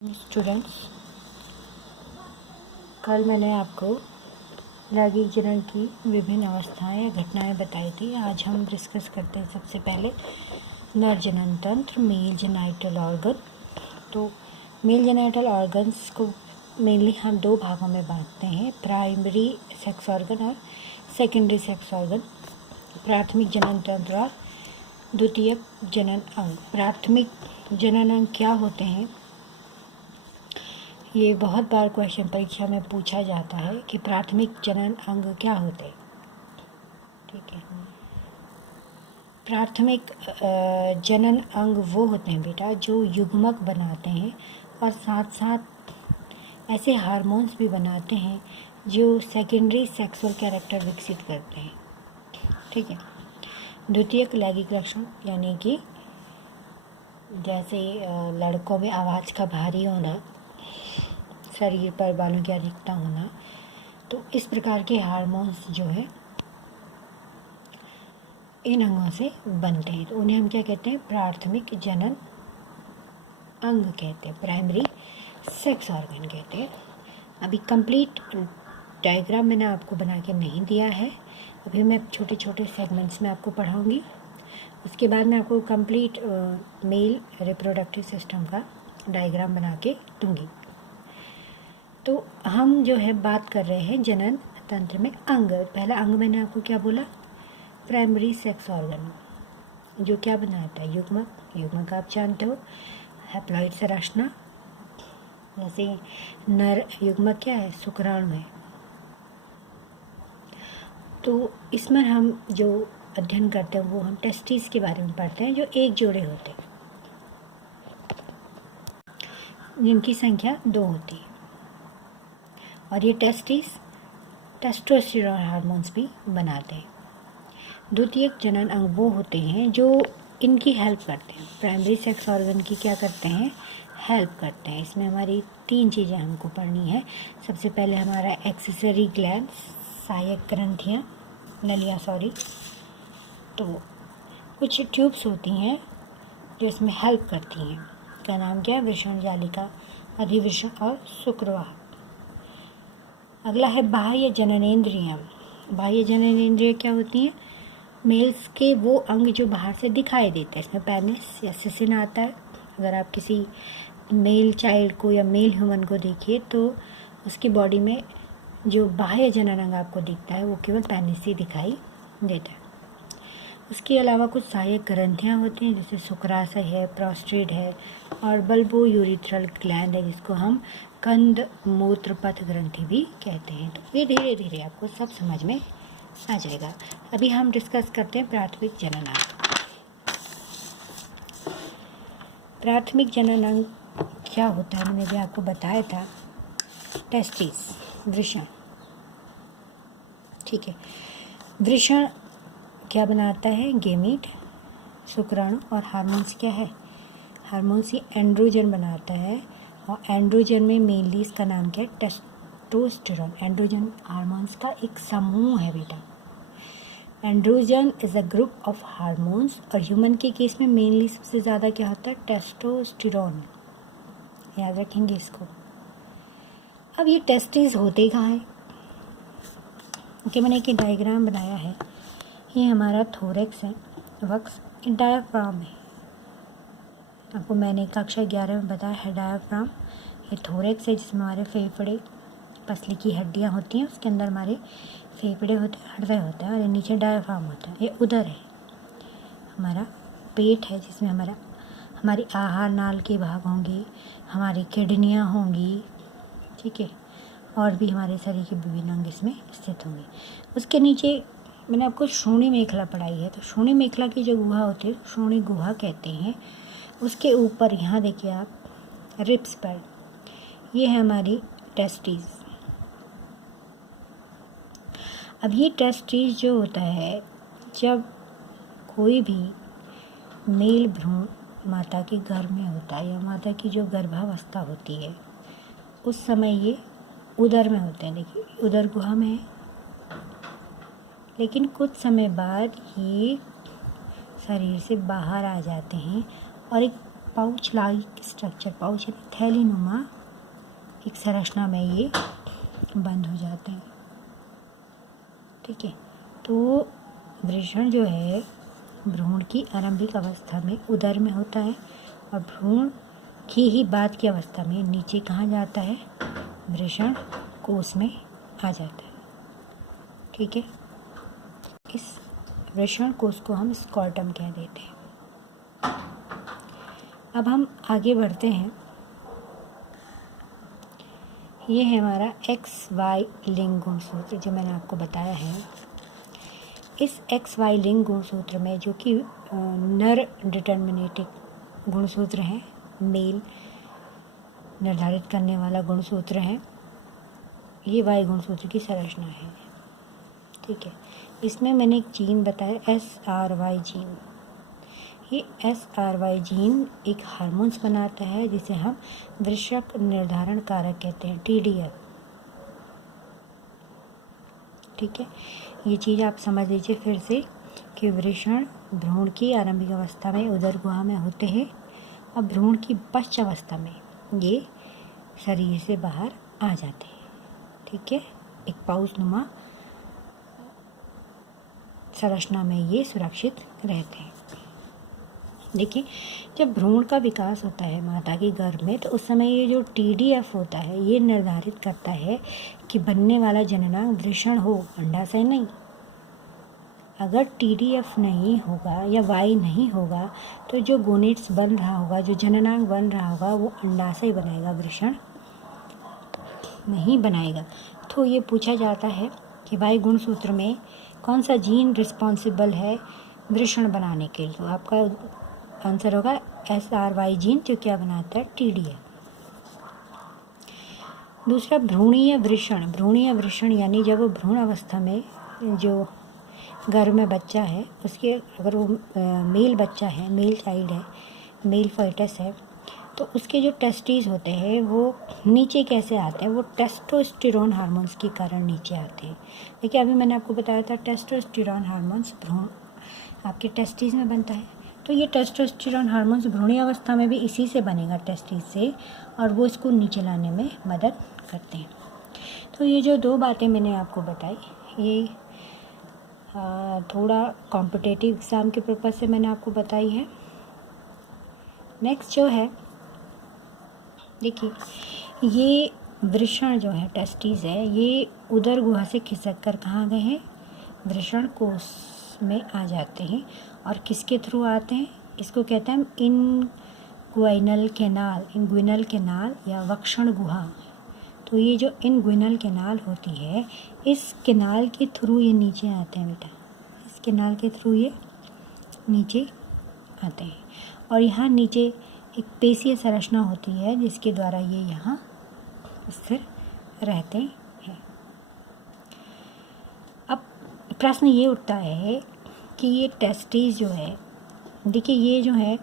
Students, कल मैंने आपको लैंगिक जनन की विभिन्न अवस्थाएं या घटनाएं बताई थी। आज हम डिस्कस करते हैं सबसे पहले नर जनन तंत्र, मेल जेनाइटल ऑर्गन। तो मेल जेनाइटल ऑर्गन्स को मेनली हम दो भागों में बांटते हैं, प्राइमरी सेक्स ऑर्गन और सेकेंडरी सेक्स ऑर्गन। प्राथमिक जनन तंत्र और द्वितीयक जनन अंग। प्राथमिक जनन अंग क्या होते हैं? ये बहुत बार क्वेश्चन परीक्षा में पूछा जाता है कि प्राथमिक जनन अंग क्या होते हैं। ठीक है, प्राथमिक जनन अंग वो होते हैं बेटा जो युग्मक बनाते हैं और साथ साथ ऐसे हार्मोन्स भी बनाते हैं जो सेकेंडरी सेक्सुअल कैरेक्टर विकसित करते हैं। ठीक है, द्वितीयक लैंगिक लक्षण यानी कि जैसे लड़कों में आवाज़ का भारी होना, शरीर पर बालों की अधिकता होना, तो इस प्रकार के हार्मोन्स जो है इन अंगों से बनते हैं। तो उन्हें हम क्या कहते हैं? प्राथमिक जनन अंग कहते हैं, प्राइमरी सेक्स ऑर्गन कहते हैं। अभी कंप्लीट डायग्राम मैंने आपको बना के नहीं दिया है, अभी मैं छोटे छोटे सेगमेंट्स में आपको पढ़ाऊंगी। उसके बाद मैं आपको कंप्लीट मेल रिप्रोडक्टिव सिस्टम का डायग्राम बना के दूंगी। तो हम जो है बात कर रहे हैं जनन तंत्र में अंग। पहला अंग मैंने आपको क्या बोला? प्राइमरी सेक्स ऑर्गन, जो क्या बनाता है? युग्मक। युग्मक आप जानते हो, हैप्लॉइड संरचना। जैसे नर युग्मक क्या है? शुक्राणु है। तो इसमें हम जो अध्ययन करते हैं वो हम टेस्टिस के बारे में पढ़ते हैं, जो एक जोड़े होते हैं जिनकी संख्या 2 होती है। और ये टेस्टिस टेस्टोस्टेरोन हार्मोन्स भी बनाते हैं। द्वितीयक जनन अंग वो होते हैं जो इनकी हेल्प करते हैं। प्राइमरी सेक्स ऑर्गन की क्या करते हैं? हेल्प करते हैं। इसमें हमारी 3 चीज़ें हमको पढ़नी है। सबसे पहले हमारा एक्सेसरी ग्लैंड, सहायक ग्रंथियाँ, नलियाँ तो कुछ ट्यूब्स होती हैं जो इसमें हेल्प करती हैं। का नाम क्या है? वृषण जालिका, अधिवृषण और शुक्रवाह। अगला है बाह्य जननेंद्रियाँ। बाह्य जननेंद्रिय क्या होती हैं? मेल्स के वो अंग जो बाहर से दिखाई देते हैं। इसमें पेनिस या सिसिन आता है। अगर आप किसी मेल चाइल्ड को या मेल ह्यूमन को देखिए तो उसकी बॉडी में जो बाह्य जनन अंग आपको दिखता है वो केवल पेनिस ही दिखाई देता है। उसके अलावा कुछ सहायक ग्रंथियाँ होती हैं, जैसे शुक्राशय है, प्रोस्टेट है और बल्बो यूरिथ्रल ग्लैंड है, जिसको हम कंद मूत्रपथ ग्रंथि भी कहते हैं। तो ये धीरे धीरे आपको सब समझ में आ जाएगा। अभी हम डिस्कस करते हैं प्राथमिक जनन अंग। प्राथमिक जनन अंग क्या होता है? मैंने भी आपको बताया था, टेस्टिस, वृषण। ठीक है, वृषण क्या बनाता है? गेमीट, शुक्राणु। और हार्मोन्स क्या है? हार्मोन्स ही एंड्रोजन बनाता है। और एंड्रोजन में मेनली इसका नाम क्या है? टेस्टोस्टेरोन। एंड्रोजन हार्मोन्स का एक समूह है बेटा। Androgen is a group of hormones. और ह्यूमन के केस में मेनली सबसे ज़्यादा क्या होता है? टेस्टोस्टेरोन। याद रखेंगे इसको। अब ये टेस्टिस होते कहाँ हैं? ओके, मैंने एक डायग्राम बनाया है। ये हमारा थोरैक्स है, वक्स, डायाफ्राम है। आपको मैंने कक्षा 11 में बताया है डायाफ्राम। ये थोरैक्स है जिसमें हमारे फेफड़े, पसली की हड्डियाँ होती हैं, उसके अंदर हमारे फेफड़े होते हैं, हृदय होता है, और ये नीचे डायाफ्राम होता है। ये उदर है। हमारा पेट है जिसमें हमारी आहार नाल के भाग होंगे, हमारी किडनियाँ होंगी। ठीक है, और भी हमारे शरीर के विभिन्न अंग इसमें स्थित होंगे। उसके नीचे मैंने आपको श्रोणि मेखला पढ़ाई है। तो श्रोणि मेखला की जो गुहा होती है, श्रोणि गुहा कहते हैं। उसके ऊपर यहाँ देखिए आप, रिब्स पर, ये है हमारी टेस्टिस। अब ये टेस्टिस जो होता है, जब कोई भी मेल भ्रूण माता के गर्भ में होता है या माता की जो गर्भावस्था होती है, उस समय ये उदर में होते हैं। देखिए, उदर गुहा में है। लेकिन कुछ समय बाद ये शरीर से बाहर आ जाते हैं और एक पाउच लाइक स्ट्रक्चर, पाउच थैली नुमा एक संरचना में ये बंद हो जाते हैं। ठीक है, तो वृषण जो है भ्रूण की आरंभिक अवस्था में उदर में होता है और भ्रूण की ही बाद की अवस्था में नीचे कहाँ जाता है, वृषण कोश में आ जाता है। ठीक है, इस वृषण कोश को हम स्कॉर्टम कह देते हैं। अब हम आगे बढ़ते हैं। ये है हमारा XY लिंग गुणसूत्र जो मैंने आपको बताया है। इस XY लिंग गुणसूत्र में जो कि नर डिटर्मिनेटिव गुणसूत्र है, मेल निर्धारित करने वाला गुणसूत्र है, ये Y गुणसूत्र की संरचना है। ठीक है, इसमें मैंने एक जीन बताया SRY जीन। ये SRY जीन एक हार्मोन्स बनाता है जिसे हम वृषक निर्धारण कारक कहते हैं, TDF। ठीक है, ये चीज़ आप समझ लीजिए फिर से कि वृषण भ्रूण की आरंभिक अवस्था में उदर गुहा में होते हैं और भ्रूण की पश्च अवस्था में ये शरीर से बाहर आ जाते हैं। ठीक है, एक पाउच नुमा संरचना में ये सुरक्षित रहते हैं। देखिए, जब भ्रूण का विकास होता है माता के गर्भ में तो उस समय ये जो TDF होता है ये निर्धारित करता है कि बनने वाला जननांग वृषण हो, अंडाशय नहीं। अगर TDF नहीं होगा या Y नहीं होगा तो जो गोनेट्स बन रहा होगा, जो जननांग बन रहा होगा वो अंडाशय बनाएगा, वृषण नहीं बनाएगा। तो ये पूछा जाता है कि Y गुणसूत्र में कौन सा जीन रिस्पॉन्सिबल है वृषण बनाने के लिए। तो आपका आंसर होगा SRY जीन जो क्या बनाता है, TDF। दूसरा भ्रूणीय वृषण। भ्रूणीय वृषण यानी जब वो भ्रूण अवस्था में जो गर्भ में बच्चा है उसके अगर वो मेल बच्चा है, मेल चाइल्ड है, मेल फर्टस है, तो उसके जो टेस्टिस होते हैं वो नीचे कैसे आते हैं, वो टेस्टोस्टेरोन हार्मोन्स के कारण नीचे आते हैं। देखिए, अभी मैंने आपको बताया था टेस्टोस्टेरोन हार्मोन्स भ्रूण आपके टेस्टिस में बनता है। तो ये टेस्टोस्टेरोन हार्मोन्स भ्रूणीय अवस्था में भी इसी से बनेगा, टेस्टिस से, और वो इसको नीचे लाने में मदद करते हैं। तो ये जो दो बातें मैंने आपको बताई ये थोड़ा कॉम्पिटिटिव एग्ज़ाम के पर्पज़ से मैंने आपको बताई है। नेक्स्ट जो है, देखिए, ये वृषण जो है, टेस्टिस है, ये उदर गुहा से खिसक कर कहाँ गए हैं, वृषण कोश में आ जाते हैं। और किसके थ्रू आते हैं, इसको कहते हैं इनग्वाइनल कैनाल, इंग्विनल कैनाल या वक्षण गुहा। तो ये जो इंग्विनल कैनाल होती है, इस कैनाल के थ्रू ये नीचे आते हैं बेटा, इस कैनाल के थ्रू ये नीचे आते हैं। और यहाँ नीचे एक पेशीय संरचना होती है जिसके द्वारा ये यहाँ स्थिर रहते हैं। अब प्रश्न ये उठता है कि ये टेस्टिस जो है, देखिए ये जो है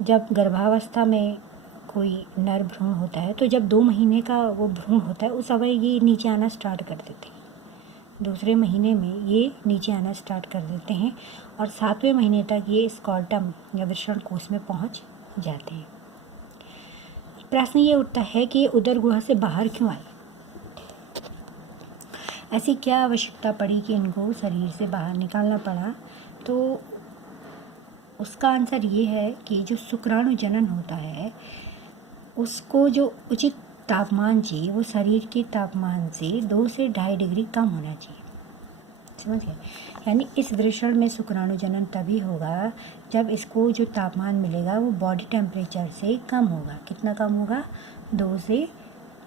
जब गर्भावस्था में कोई नर भ्रूण होता है तो जब 2 महीने का वो भ्रूण होता है उस समय ये नीचे आना स्टार्ट कर देते हैं। दूसरे महीने में ये नीचे आना स्टार्ट कर देते हैं और 7वें महीने तक ये स्कॉर्टम या वृषण कोश में पहुंच जाते हैं। प्रश्न ये उठता है कि ये उदर गुहा से बाहर क्यों आए, ऐसी क्या आवश्यकता पड़ी कि इनको शरीर से बाहर निकालना पड़ा। तो उसका आंसर ये है कि जो शुक्राणु जनन होता है उसको जो उचित तापमान चाहिए वो शरीर के तापमान से 2 से 2.5 डिग्री कम होना चाहिए। समझ गए, यानी इस वृषण में शुक्राणु जनन तभी होगा जब इसको जो तापमान मिलेगा वो बॉडी टेम्परेचर से कम होगा। कितना कम होगा, 2 से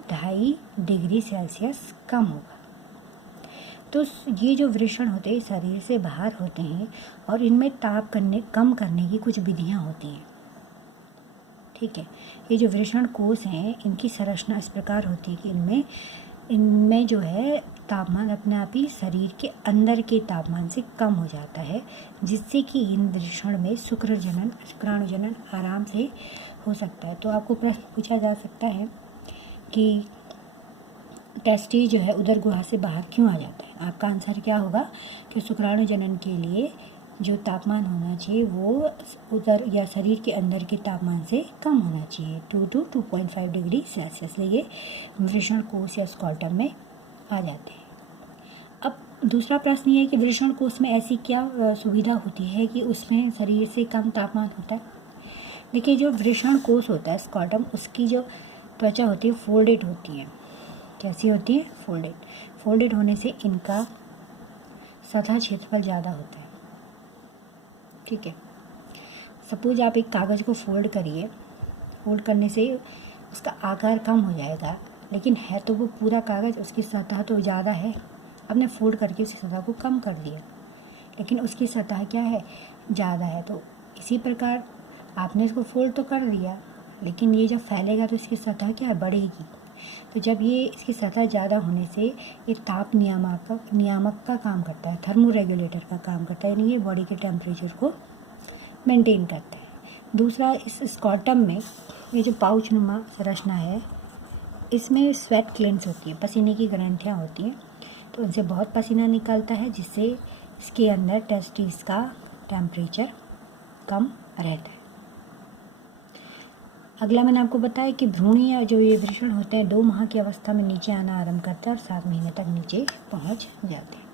2.5 डिग्री सेल्सियस कम होगा। तो ये जो वृषण होते हैं शरीर से बाहर होते हैं और इनमें ताप कम करने की कुछ विधियां होती हैं। ठीक है, ये जो वृषण कोश हैं इनकी संरचना इस प्रकार होती है कि इनमें जो है तापमान अपने आप ही शरीर के अंदर के तापमान से कम हो जाता है, जिससे कि इन वृषण में शुक्राणु जनन आराम से हो सकता है। तो आपको प्रश्न पूछा जा सकता है कि टेस्टिस जो है उदर गुहा से बाहर क्यों आ जाता है। आपका आंसर क्या होगा कि शुक्राणु जनन के लिए जो तापमान होना चाहिए वो उधर या शरीर के अंदर के तापमान से कम होना चाहिए, 2 to 2.5 डिग्री सेल्सियस। ये वृषण कोश या स्कॉटम में आ जाते हैं। अब दूसरा प्रश्न ये है कि वृषण कोश में ऐसी क्या सुविधा होती है कि उसमें शरीर से कम तापमान होता है। देखिए, जो वृषण कोश होता है स्कॉटम, उसकी जो त्वचा होती है फोल्डेड होती है। कैसी होती है? फोल्डेड होने से इनका सतह क्षेत्रफल ज़्यादा होता है। ठीक है, सपोज आप एक कागज़ को फोल्ड करिए, फोल्ड करने से उसका आकार कम हो जाएगा, लेकिन है तो वो पूरा कागज़, उसकी सतह तो ज़्यादा है। आपने फोल्ड करके उसकी सतह को कम कर दिया, लेकिन उसकी सतह क्या है? ज़्यादा है। तो इसी प्रकार आपने इसको फोल्ड तो कर दिया, लेकिन ये जब फैलेगा तो इसकी सतह क्या है? बढ़ेगी। तो जब ये इसकी सतह ज़्यादा होने से ये ताप नियामक का काम करता है, थर्मो रेगुलेटर का काम करता है, यानी ये बॉडी के टेम्परेचर को मेंटेन करता है। दूसरा, इस स्कॉटम में ये जो पाउच नुमा संरचना है, इसमें स्वेट ग्लैंड्स होती है, पसीने की ग्रंथियाँ होती हैं, तो उनसे बहुत पसीना निकलता है, जिससे इसके अंदर टेस्टिस का टेम्परेचर कम रहता है। अगला मैंने आपको बताया कि भ्रूण या जो ये वृषण होते हैं 2 माह की अवस्था में नीचे आना आरंभ करता है और 7 महीने तक नीचे पहुंच जाते हैं।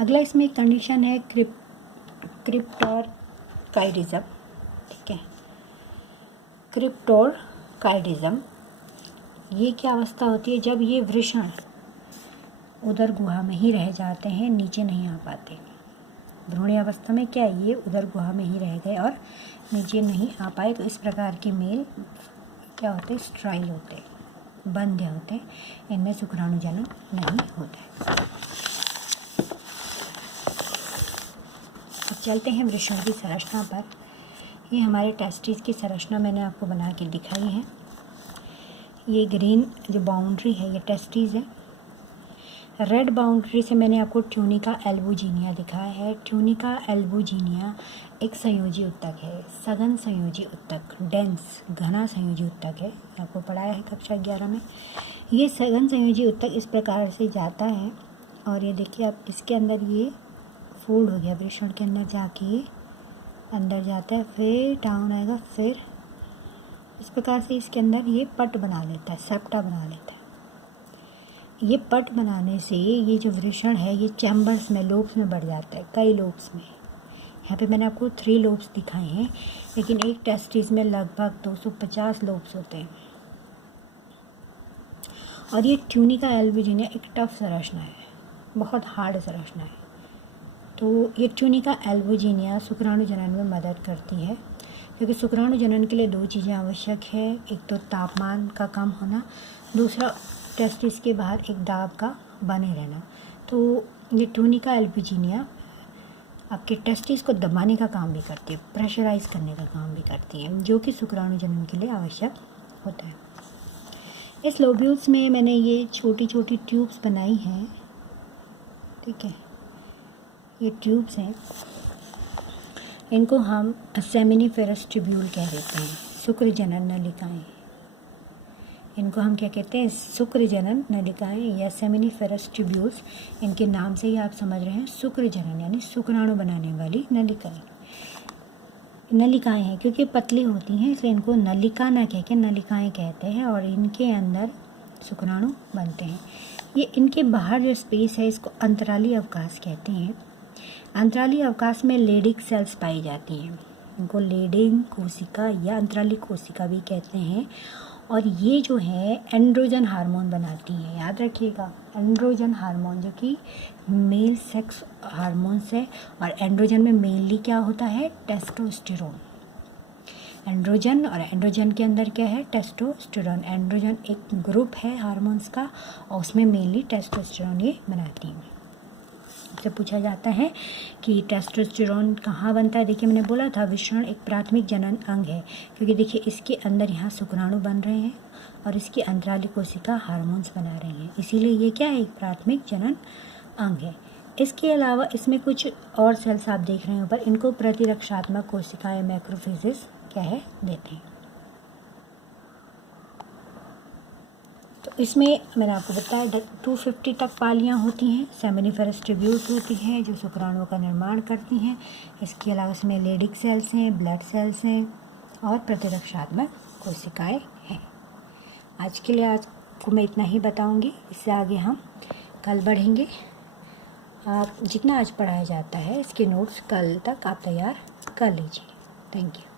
अगला इसमें एक कंडीशन है क्रिप्टोरकाइडिज्म। ठीक है, क्रिप्टोरकाइडिज्म ये क्या अवस्था होती है? जब ये वृषण उदर गुहा में ही रह जाते हैं, नीचे नहीं आ पाते। भ्रूण अवस्था में क्या है? ये उदर गुहा में ही रह गए और नीचे नहीं आ पाए, तो इस प्रकार के मेल क्या होते हैं? स्ट्राइल होते हैं, बंध्य होते हैं, इनमें शुक्राणु जन्म नहीं होता है। अब चलते हैं वृषण की संरचना पर। ये हमारे टेस्टिस की संरचना मैंने आपको बना के दिखाई है। ये ग्रीन जो बाउंड्री है ये टेस्टिस है। रेड बाउंड्री से मैंने आपको ट्यूनिका एल्बुजिनिया दिखाया है। ट्यूनिका एल्बुजिनिया एक संयोजी उत्तक है, सघन संयोजी उत्तक, डेंस घना संयोजी उत्तक है, आपको पढ़ाया है कक्षा 11 में। ये सघन संयोजी उत्तक इस प्रकार से जाता है और ये देखिए आप इसके अंदर ये फोल्ड हो गया, वृषण के अंदर जाके अंदर जाता है, फिर डाउन आएगा, फिर इस प्रकार से इसके अंदर ये पट बना लेता है, सेप्टा बना लेता है। ये पट बनाने से ये जो वृषण है ये चैम्बर्स में, लोब्स में बढ़ जाता है, कई लोब्स में। यहाँ पे मैंने आपको 3 लोब्स दिखाए हैं, लेकिन एक टेस्टिस में लगभग 250 लोब्स होते हैं। और ये ट्यूनिका एल्बुजिनिया एक टफ संरचना है, बहुत हार्ड संरचना है। तो ये ट्यूनिका एल्बुजिनिया शुक्राणु जनन में मदद करती है, क्योंकि शुक्राणु जनन के लिए 2 चीज़ें आवश्यक है, एक तो तापमान का कम होना, दूसरा टेस्टिस के बाहर एक दाब का बने रहना। तो ये ट्यूनिका एल्बुजिनिया आपके टेस्टिस को दबाने का काम भी करती है, प्रेशराइज करने का काम भी करती है, जो कि शुक्राणु जनन के लिए आवश्यक होता है। इस लोब्यूल्स में मैंने ये छोटी छोटी ट्यूब्स बनाई हैं। ठीक है, ये ट्यूब्स हैं, इनको हम सेमिनिफेरस ट्यूब्यूल कह देते हैं, शुक्र जनन नलिकाएँ। इनको हम क्या कहते हैं? शुक्र जनन नलिकाएँ या सेमिनिफेरस ट्यूब्यूल्स। इनके नाम से ही आप समझ रहे हैं, शुक्र जनन यानी शुक्राणु बनाने वाली नलिकाएँ हैं। क्योंकि पतली होती हैं इसलिए इनको नलिका ना कह के नलिकाएँ कहते हैं, और इनके अंदर शुक्राणु बनते हैं। ये इनके बाहर जो स्पेस है इसको अंतराली अवकाश कहते हैं। अंतराली अवकाश में लेडिंग सेल्स पाई जाती हैं, इनको लेडिंग कोशिका या अंतराली कोशिका भी कहते हैं। और ये जो है एंड्रोजन हार्मोन बनाती हैं, याद रखिएगा, एंड्रोजन हार्मोन जो कि मेल सेक्स हार्मोन्स है। और एंड्रोजन में मेनली क्या होता है? टेस्टोस्टेरोन। एंड्रोजन, और एंड्रोजन के अंदर क्या है? टेस्टोस्टेरोन। एंड्रोजन एक ग्रुप है हार्मोन्स का और उसमें मेनली टेस्टोस्टेरोन ये बनाती हैं। से पूछा जाता है कि टेस्टोस्टेरोन कहाँ बनता है। देखिए मैंने बोला था वृषण एक प्राथमिक जनन अंग है, क्योंकि देखिए इसके अंदर यहाँ शुक्राणु बन रहे हैं और इसकी अंतराली कोशिका हार्मोन्स बना रही हैं, इसीलिए ये क्या है? एक प्राथमिक जनन अंग है। इसके अलावा इसमें कुछ और सेल्स आप देख रहे हैं ऊपर, इनको प्रतिरक्षात्मक कोशिकाएं मैक्रोफेजेस क्या है? देते हैं। तो इसमें मैंने आपको बताया 250 तक पालियाँ होती हैं, सेमिनिफरस ट्यूब्यूल्स होती हैं जो शुक्राणुओं का निर्माण करती हैं। इसके अलावा इसमें लेडिक सेल्स हैं, ब्लड सेल्स हैं और प्रतिरक्षात्मक कोशिकाएं हैं। आज के लिए आपको मैं इतना ही बताऊंगी, इससे आगे हम कल बढ़ेंगे। आप जितना आज पढ़ाया जाता है इसके नोट्स कल तक आप तैयार कर लीजिए। Thank you.